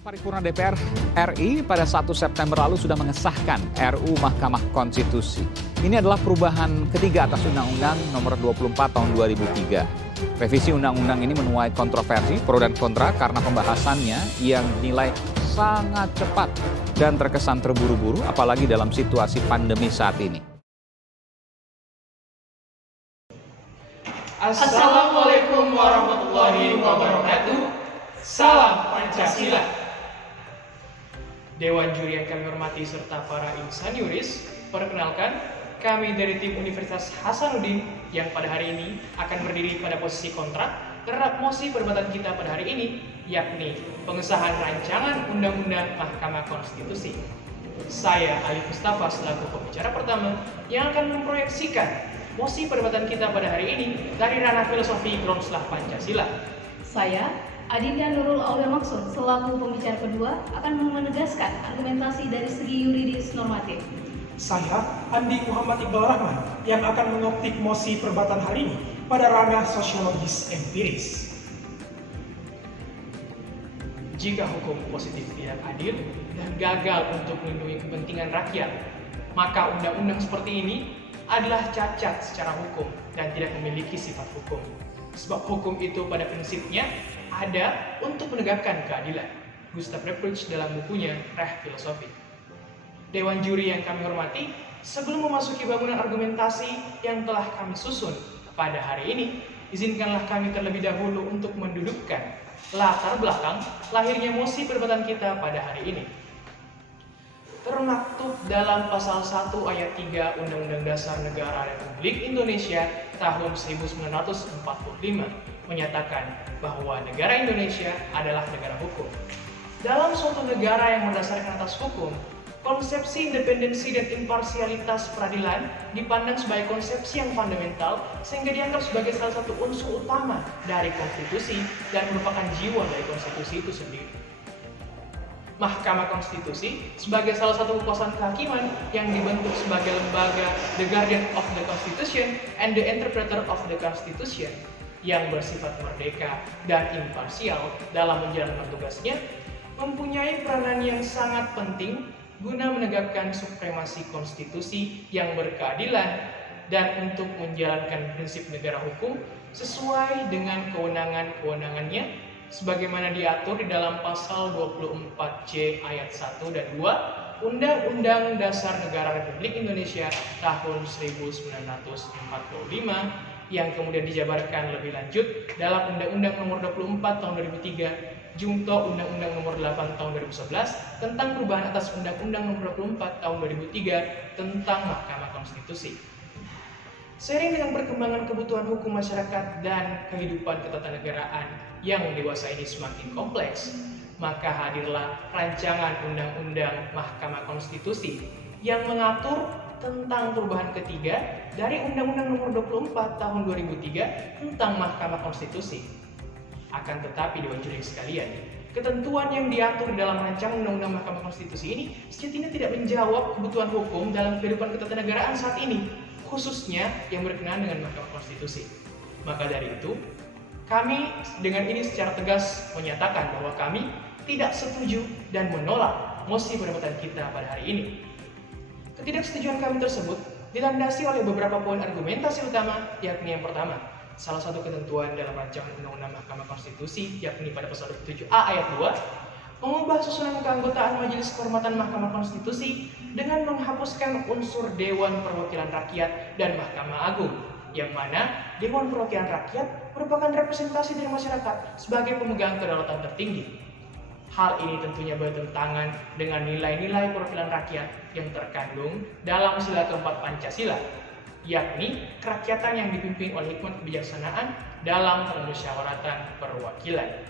Paripurna DPR RI pada 1 September lalu sudah mengesahkan RUU Mahkamah Konstitusi. Ini adalah perubahan ketiga atas Undang-Undang Nomor 24 Tahun 2003. Revisi undang-undang ini menuai kontroversi, pro dan kontra karena pembahasannya yang dinilai sangat cepat dan terkesan terburu-buru, apalagi dalam situasi pandemi saat ini. Assalamualaikum warahmatullahi wabarakatuh. Salam Pancasila. Dewan juri yang kami hormati serta para insan yuris, perkenalkan, kami dari tim Universitas Hasanuddin yang pada hari ini akan berdiri pada posisi kontrak terhadap mosi perdebatan kita pada hari ini, yakni pengesahan rancangan Undang-Undang Mahkamah Konstitusi. Saya Ali Mustafa selaku pembicara pertama yang akan memproyeksikan mosi perdebatan kita pada hari ini dari ranah filosofi Groundslah Pancasila. Saya, Adinda Nurul Aulia Maksud, selaku pembicara kedua akan menegaskan argumentasi dari segi yuridis normatif. Saya, Andi Muhammad Iqbal Rahman, yang akan mengoptik mosi perdebatan hari ini pada ranah sosiologis empiris. Jika hukum positif tidak adil dan gagal untuk melindungi kepentingan rakyat, maka undang-undang seperti ini adalah cacat secara hukum dan tidak memiliki sifat hukum. Sebab hukum itu pada prinsipnya ada untuk menegakkan keadilan. Gustav Reppert dalam bukunya Reh Filosofi. Dewan juri yang kami hormati, sebelum memasuki bangunan argumentasi yang telah kami susun pada hari ini, izinkanlah kami terlebih dahulu untuk mendudukkan latar belakang lahirnya mosi perdebatan kita pada hari ini. Termaktub dalam pasal 1 ayat 3 Undang-Undang Dasar Negara Republik Indonesia tahun 1945 menyatakan bahwa negara Indonesia adalah negara hukum. Dalam suatu negara yang berdasarkan atas hukum, konsepsi independensi dan imparsialitas peradilan dipandang sebagai konsepsi yang fundamental sehingga dianggap sebagai salah satu unsur utama dari konstitusi dan merupakan jiwa dari konstitusi itu sendiri. Mahkamah Konstitusi sebagai salah satu kekuasaan kehakiman yang dibentuk sebagai lembaga the guardian of the Constitution and the interpreter of the Constitution yang bersifat merdeka dan imparsial dalam menjalankan tugasnya, mempunyai peranan yang sangat penting guna menegakkan supremasi konstitusi yang berkeadilan dan untuk menjalankan prinsip negara hukum sesuai dengan kewenangan-kewenangannya sebagaimana diatur di dalam pasal 24C ayat 1 dan 2 Undang-Undang Dasar Negara Republik Indonesia tahun 1945 yang kemudian dijabarkan lebih lanjut dalam Undang-Undang Nomor 24 tahun 2003 Junto Undang-Undang Nomor 8 tahun 2011 tentang perubahan atas Undang-Undang Nomor 24 tahun 2003 tentang Mahkamah Konstitusi. Seiring dengan perkembangan kebutuhan hukum masyarakat dan kehidupan ketatanegaraan yang dewasa ini semakin kompleks, maka hadirlah rancangan Undang-Undang Mahkamah Konstitusi yang mengatur tentang perubahan ketiga dari Undang-Undang Nomor 24 tahun 2003 tentang Mahkamah Konstitusi. Akan tetapi Dewan Juri sekalian, ketentuan yang diatur di dalam rancangan Undang-Undang Mahkamah Konstitusi ini sejatinya tidak menjawab kebutuhan hukum dalam kehidupan ketatanegaraan saat ini, khususnya yang berkenaan dengan Mahkamah Konstitusi. Maka dari itu, kami dengan ini secara tegas menyatakan bahwa kami tidak setuju dan menolak mosi perdebatan kita pada hari ini. Ketidaksetujuan kami tersebut dilandasi oleh beberapa poin argumentasi utama, yakni yang pertama, salah satu ketentuan dalam rancangan Undang-Undang Mahkamah Konstitusi, yakni pada pasal 27A ayat 2, mengubah susunan keanggotaan Majelis Kehormatan Mahkamah Konstitusi dengan menghapuskan unsur Dewan Perwakilan Rakyat dan Mahkamah Agung, yang mana Dewan Perwakilan Rakyat merupakan representasi dari masyarakat sebagai pemegang kedaulatan tertinggi. Hal ini tentunya bertentangan dengan nilai-nilai perwakilan rakyat yang terkandung dalam sila keempat Pancasila, yakni kerakyatan yang dipimpin oleh hikmat kebijaksanaan dalam permusyawaratan perwakilan.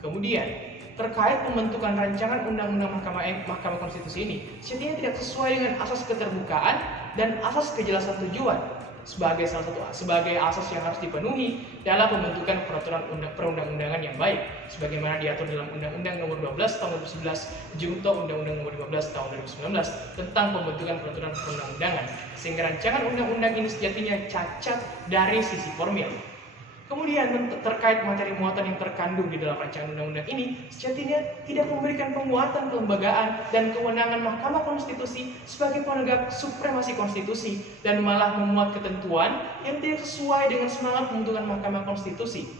Kemudian, terkait pembentukan rancangan Undang-Undang Mahkamah Konstitusi ini, sejatinya tidak sesuai dengan asas keterbukaan dan asas kejelasan tujuan, sebagai asas yang harus dipenuhi dalam pembentukan peraturan perundang-undangan yang baik sebagaimana diatur dalam Undang-Undang Nomor 12 Tahun 2011 junto Undang-Undang Nomor 15 Tahun 2019 tentang pembentukan peraturan perundang-undangan, sehingga rancangan undang-undang ini sejatinya cacat dari sisi formil. Kemudian terkait materi muatan yang terkandung di dalam rancangan undang-undang ini sejatinya tidak memberikan penguatan kelembagaan dan kewenangan Mahkamah Konstitusi sebagai penegak supremasi konstitusi dan malah memuat ketentuan yang tidak sesuai dengan semangat pembentukan Mahkamah Konstitusi.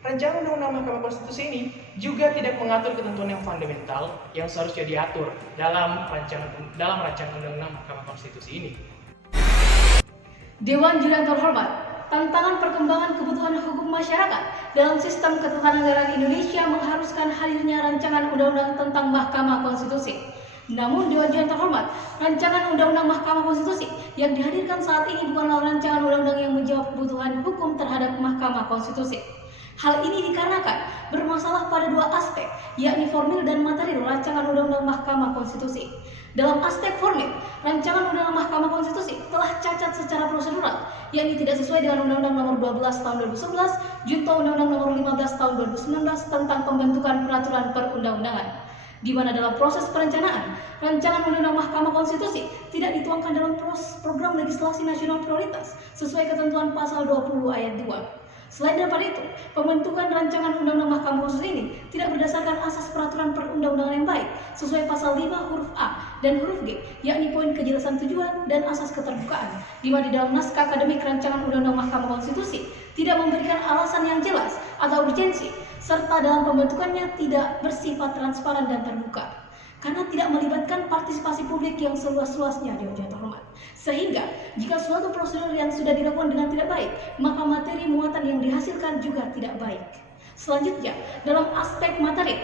Rancangan undang-undang Mahkamah Konstitusi ini juga tidak mengatur ketentuan yang fundamental yang seharusnya diatur dalam rancangan undang-undang Mahkamah Konstitusi ini. Dewan Juri yang terhormat, tantangan perkembangan kebutuhan hukum masyarakat dalam sistem ketatanegaraan Indonesia mengharuskan hadirnya rancangan undang-undang tentang Mahkamah Konstitusi. Namun Dewan Juri yang terhormat, rancangan undang-undang Mahkamah Konstitusi yang dihadirkan saat ini bukanlah rancangan undang-undang yang menjawab kebutuhan hukum terhadap Mahkamah Konstitusi. Hal ini dikarenakan bermasalah pada dua aspek, yakni formil dan material rancangan undang-undang Mahkamah Konstitusi. Dalam aspek formil, rancangan undang-undang Mahkamah Konstitusi telah cacat secara prosedural, yakni tidak sesuai dengan Undang-Undang Nomor 12 Tahun 2011 junto Undang-Undang Nomor 15 Tahun 2019 tentang pembentukan peraturan perundang-undangan, di mana dalam proses perencanaan, rancangan undang-undang Mahkamah Konstitusi tidak dituangkan dalam program legislasi nasional prioritas sesuai ketentuan pasal 20 ayat 2. Selain daripada itu, pembentukan rancangan undang-undang Mahkamah Konstitusi ini tidak berdasarkan asas peraturan perundang-undangan yang baik sesuai pasal 5 huruf A dan huruf G, yakni poin kejelasan tujuan dan asas keterbukaan, di mana di dalam naskah akademik rancangan undang-undang Mahkamah Konstitusi tidak memberikan alasan yang jelas atau urgensi, serta dalam pembentukannya tidak bersifat transparan dan terbuka, karena tidak melibatkan partisipasi publik yang seluas-luasnya. Dewan Juri yang terhormat, sehingga jika suatu prosedur yang sudah dilakukan dengan tidak baik, maka materi muatan yang dihasilkan juga tidak baik. Selanjutnya, dalam aspek materi,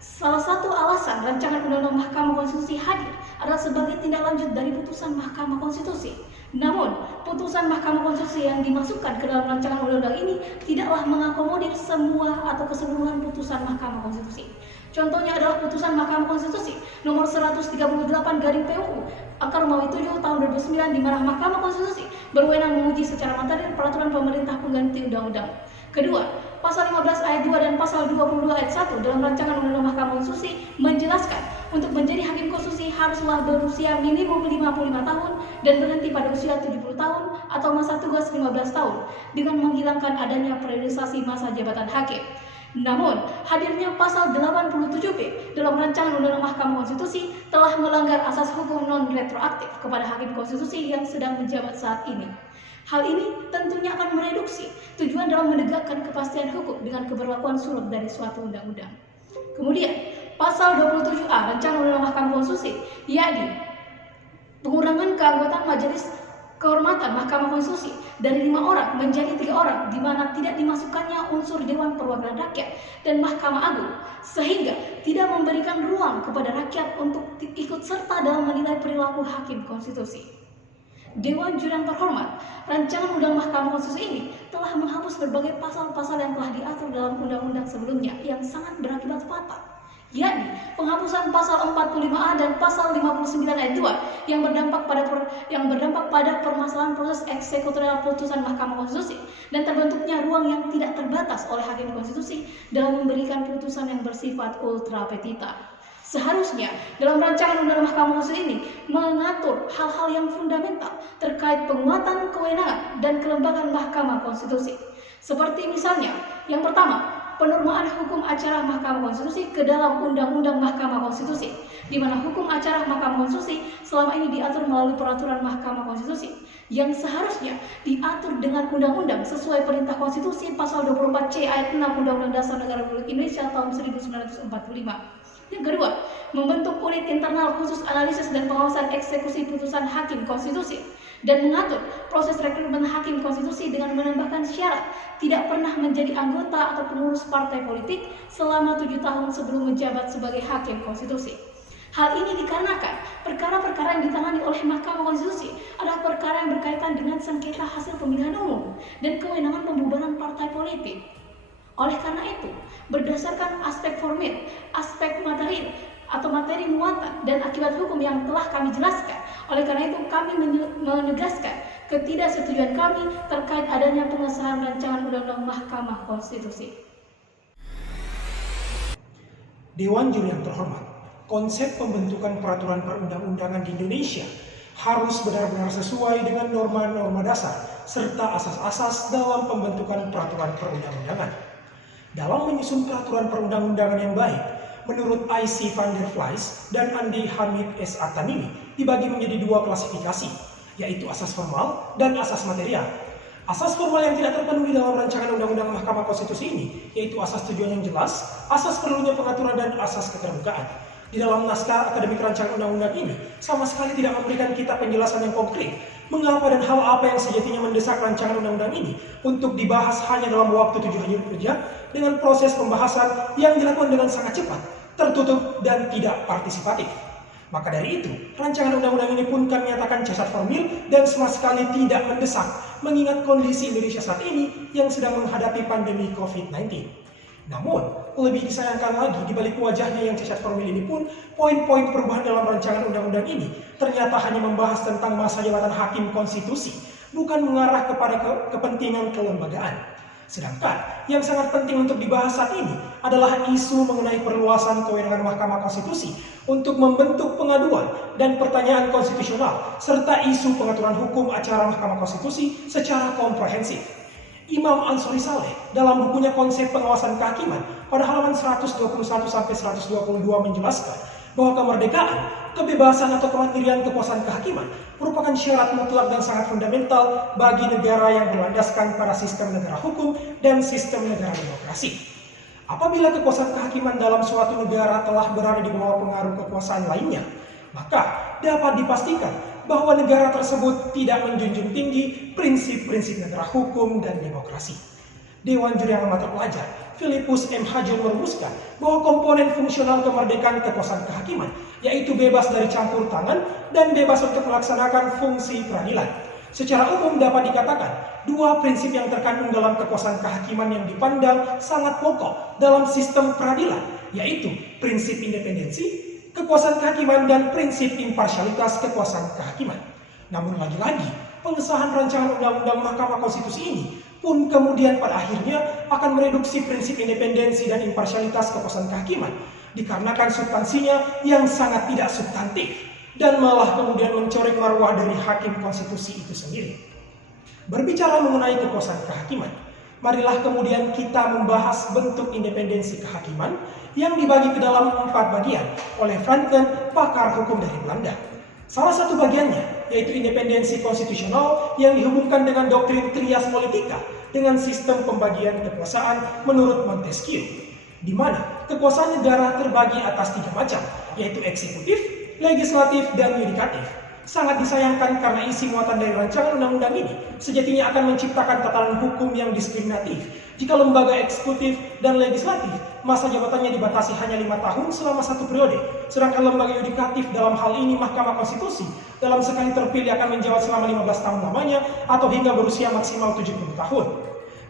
salah satu alasan rancangan undang-undang Mahkamah Konstitusi hadir adalah sebagai tindak lanjut dari putusan Mahkamah Konstitusi. Namun, putusan Mahkamah Konstitusi yang dimasukkan ke dalam rancangan undang-undang ini tidaklah mengakomodir semua atau keseluruhan putusan Mahkamah Konstitusi. Contohnya adalah putusan Mahkamah Konstitusi nomor 138/PUU Angka Romawi 7 tahun 2009, di mana Mahkamah Konstitusi berwenang menguji secara materi peraturan pemerintah pengganti undang-undang. Kedua, pasal 15 ayat 2 dan pasal 22 ayat 1 dalam rancangan undang-undang Mahkamah Konstitusi menjelaskan untuk menjadi hakim konstitusi haruslah berusia minimum 55 tahun dan berhenti pada usia 70 tahun atau masa tugas 15 tahun dengan menghilangkan adanya periodisasi masa jabatan hakim. Namun, hadirnya pasal 87B dalam rancangan undang-undang Mahkamah Konstitusi telah melanggar asas hukum non-retroaktif kepada hakim konstitusi yang sedang menjabat saat ini. Hal ini tentunya akan mereduksi tujuan dalam menegakkan kepastian hukum dengan keberlakuan surut dari suatu undang-undang. Kemudian, pasal 27A rancangan undang-undang Mahkamah Konstitusi, yakni pengurangan keanggotaan Majelis Kehormatan Mahkamah Konstitusi dari 5 orang menjadi 3 orang, di mana tidak dimasukkannya unsur Dewan Perwakilan Rakyat dan Mahkamah Agung, sehingga tidak memberikan ruang kepada rakyat untuk ikut serta dalam menilai perilaku hakim konstitusi. Dewan Juri yang terhormat, rancangan undang Mahkamah Konstitusi ini telah menghapus berbagai pasal-pasal yang telah diatur dalam undang-undang sebelumnya yang sangat berakibat fatal, yakni penghapusan pasal 45A dan pasal 59 ayat 2 yang berdampak pada permasalahan proses eksekutorial putusan Mahkamah Konstitusi dan terbentuknya ruang yang tidak terbatas oleh hakim konstitusi dalam memberikan putusan yang bersifat ultra petita. Seharusnya dalam rancangan undang-undang Mahkamah Konstitusi ini mengatur hal-hal yang fundamental terkait penguatan kewenangan dan kelembagaan Mahkamah Konstitusi. Seperti misalnya, yang pertama, penormaan hukum acara Mahkamah Konstitusi ke dalam Undang-Undang Mahkamah Konstitusi, di mana hukum acara Mahkamah Konstitusi selama ini diatur melalui peraturan Mahkamah Konstitusi yang seharusnya diatur dengan undang-undang sesuai perintah konstitusi pasal 24C ayat 6 Undang-Undang Dasar Negara Republik Indonesia tahun 1945. Yang kedua, membentuk unit internal khusus analisis dan pengawasan eksekusi putusan hakim konstitusi dan mengatur proses rekrutmen hakim konstitusi dengan menambahkan syarat tidak pernah menjadi anggota atau pengurus partai politik selama 7 tahun sebelum menjabat sebagai hakim konstitusi. Hal ini dikarenakan perkara-perkara yang ditangani oleh Mahkamah Konstitusi adalah perkara yang berkaitan dengan sengketa hasil pemilihan umum dan kewenangan pembubaran partai politik. Oleh karena itu, berdasarkan aspek formil, aspek materi atau materi muatan dan akibat hukum yang telah kami jelaskan, oleh karena itu kami menegaskan ketidaksetujuan kami terkait adanya pengesahan rancangan Undang-Undang Mahkamah Konstitusi. Dewan Juri yang terhormat, konsep pembentukan peraturan perundang-undangan di Indonesia harus benar-benar sesuai dengan norma-norma dasar serta asas-asas dalam pembentukan peraturan perundang-undangan. Dalam menyusun peraturan perundang-undangan yang baik, menurut I.C. van der Vlies dan Andi Hamid S. At-Tamimi dibagi menjadi dua klasifikasi, yaitu asas formal dan asas material. Asas formal yang tidak terpenuhi dalam rancangan Undang-Undang Mahkamah Konstitusi ini, yaitu asas tujuan yang jelas, asas perlunya pengaturan, dan asas keterbukaan. Di dalam naskah akademik rancangan undang-undang ini, sama sekali tidak memberikan kita penjelasan yang konkret mengapa dan hal apa yang sejatinya mendesak rancangan undang-undang ini untuk dibahas hanya dalam waktu 7 hari kerja dengan proses pembahasan yang dilakukan dengan sangat cepat, tertutup, dan tidak partisipatif. Maka dari itu, rancangan undang-undang ini pun kami nyatakan cacat formil dan sama sekali tidak mendesak mengingat kondisi Indonesia saat ini yang sedang menghadapi pandemi COVID-19. Namun, lebih disayangkan lagi di balik wajahnya yang cacat formil ini pun, poin-poin perubahan dalam rancangan undang-undang ini ternyata hanya membahas tentang masa jabatan hakim konstitusi, bukan mengarah kepada kepentingan kelembagaan. Sedangkan yang sangat penting untuk dibahas saat ini adalah isu mengenai perluasan kewenangan Mahkamah Konstitusi untuk membentuk pengaduan dan pertanyaan konstitusional serta isu pengaturan hukum acara Mahkamah Konstitusi secara komprehensif. Imam Ansori Saleh dalam bukunya Konsep Pengawasan Kehakiman pada halaman 121-122 menjelaskan bahwa kemerdekaan, kebebasan atau kemandirian kekuasaan kehakiman merupakan syarat mutlak dan sangat fundamental bagi negara yang berlandaskan pada sistem negara hukum dan sistem negara demokrasi. Apabila kekuasaan kehakiman dalam suatu negara telah berada di bawah pengaruh kekuasaan lainnya, maka dapat dipastikan bahwa negara tersebut tidak menjunjung tinggi prinsip-prinsip negara hukum dan demokrasi. Dewan Juri yang amat terpelajar, Philippus M. Hajun merumuskan bahwa komponen fungsional kemerdekaan kekuasaan kehakiman yaitu bebas dari campur tangan dan bebas untuk melaksanakan fungsi peradilan. Secara umum dapat dikatakan, dua prinsip yang terkandung dalam kekuasaan kehakiman yang dipandang sangat pokok dalam sistem peradilan, yaitu prinsip independensi, kekuasaan kehakiman, dan prinsip imparsialitas kekuasaan kehakiman. Namun lagi-lagi, pengesahan rancangan Undang-Undang Mahkamah Konstitusi ini pun kemudian pada akhirnya akan mereduksi prinsip independensi dan imparsialitas kekuasaan kehakiman dikarenakan substansinya yang sangat tidak substantif dan malah kemudian mencoreng marwah dari hakim konstitusi itu sendiri. Berbicara mengenai kekuasaan kehakiman, marilah kemudian kita membahas bentuk independensi kehakiman yang dibagi ke dalam 4 bagian oleh Franken, pakar hukum dari Belanda. Salah satu bagiannya yaitu independensi konstitusional yang dihubungkan dengan doktrin trias politika dengan sistem pembagian kekuasaan menurut Montesquieu, di mana kekuasaan negara terbagi atas 3 macam, yaitu eksekutif, legislatif, dan yudikatif. Sangat disayangkan karena isi muatan dari rancangan undang-undang ini sejatinya akan menciptakan tatanan hukum yang diskriminatif jika lembaga eksekutif dan legislatif masa jabatannya dibatasi hanya 5 tahun selama 1 periode, sedangkan lembaga yudikatif dalam hal ini Mahkamah Konstitusi dalam sekali terpilih akan menjabat selama 15 tahun lamanya atau hingga berusia maksimal 70 tahun.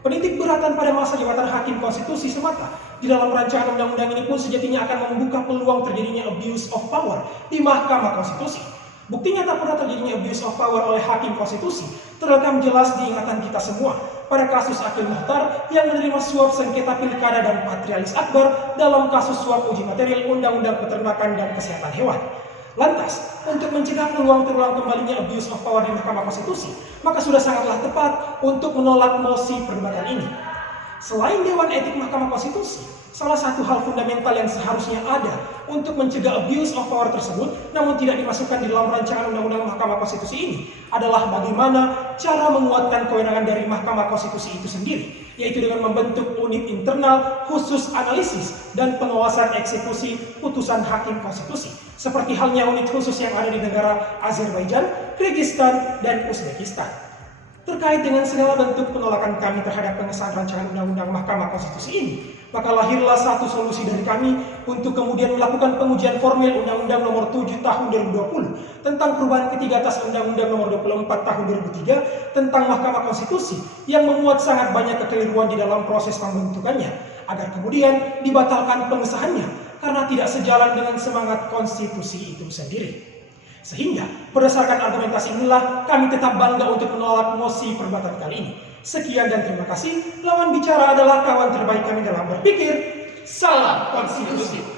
Penitik beratan pada masa jabatan hakim konstitusi semata di dalam rancangan undang-undang ini pun sejatinya akan membuka peluang terjadinya abuse of power di Mahkamah Konstitusi. Bukti nyata pada terjadinya abuse of power oleh hakim konstitusi terekam jelas di ingatan kita semua pada kasus Akil Mukhtar yang menerima suap sengketa pilkada dan Patrialis Akbar dalam kasus suap uji material Undang-Undang Peternakan dan Kesehatan Hewan. Lantas, untuk mencegah peluang terulang kembalinya abuse of power di Mahkamah Konstitusi, maka sudah sangatlah tepat untuk menolak mosi perdebatan ini. Selain Dewan Etik Mahkamah Konstitusi, salah satu hal fundamental yang seharusnya ada untuk mencegah abuse of power tersebut, namun tidak dimasukkan di dalam rancangan Undang-Undang Mahkamah Konstitusi ini, adalah bagaimana cara menguatkan kewenangan dari Mahkamah Konstitusi itu sendiri, yaitu dengan membentuk unit internal khusus analisis dan pengawasan eksekusi putusan hakim konstitusi, seperti halnya unit khusus yang ada di negara Azerbaijan, Kyrgyzstan, dan Uzbekistan. Terkait dengan segala bentuk penolakan kami terhadap pengesahan rancangan Undang-Undang Mahkamah Konstitusi ini, maka lahirlah satu solusi dari kami untuk kemudian melakukan pengujian formil Undang-Undang Nomor 7 Tahun 2020 tentang perubahan ketiga atas Undang-Undang Nomor 24 Tahun 2003 tentang Mahkamah Konstitusi yang memuat sangat banyak kekeliruan di dalam proses pembentukannya, agar kemudian dibatalkan pengesahannya karena tidak sejalan dengan semangat konstitusi itu sendiri. Sehingga berdasarkan argumentasi inilah kami tetap bangga untuk menolak mosi perdebatan kali ini. Sekian dan terima kasih. Lawan bicara adalah kawan terbaik kami dalam berpikir. Salam konstitusi.